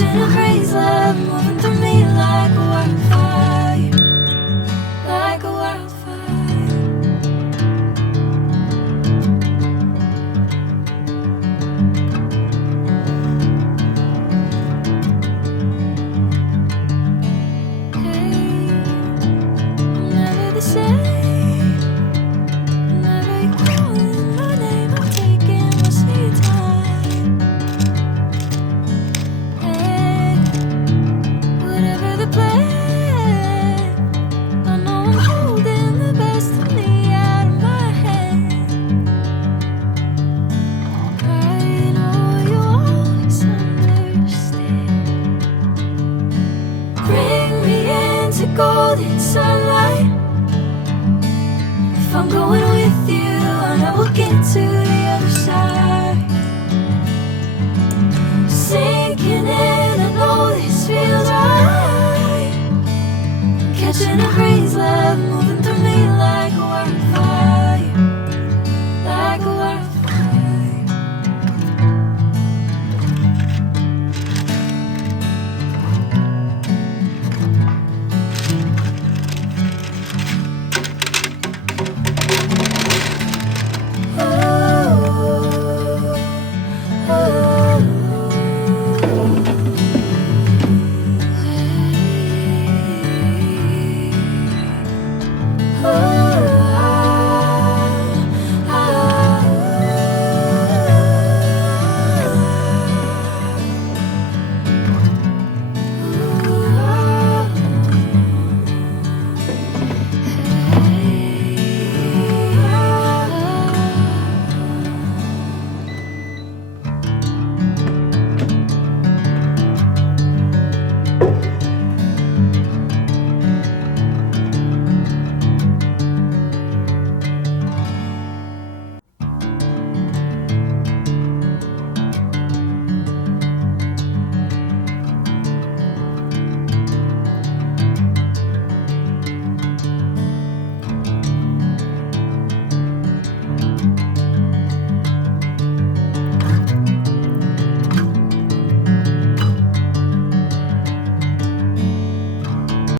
Catching a craze, love moving through me like a wildfire, like a wildfire. Hey, I'm never the same. Whenever you're calling my name, I'm taking my sweet time. Hey, whatever the plan, I know I'm holding the best of me out of my hand. I know you always understand. Bring me into golden sunlight. If I'm going with you, I know we'll get to the other side. Sinking in, I know this feels right.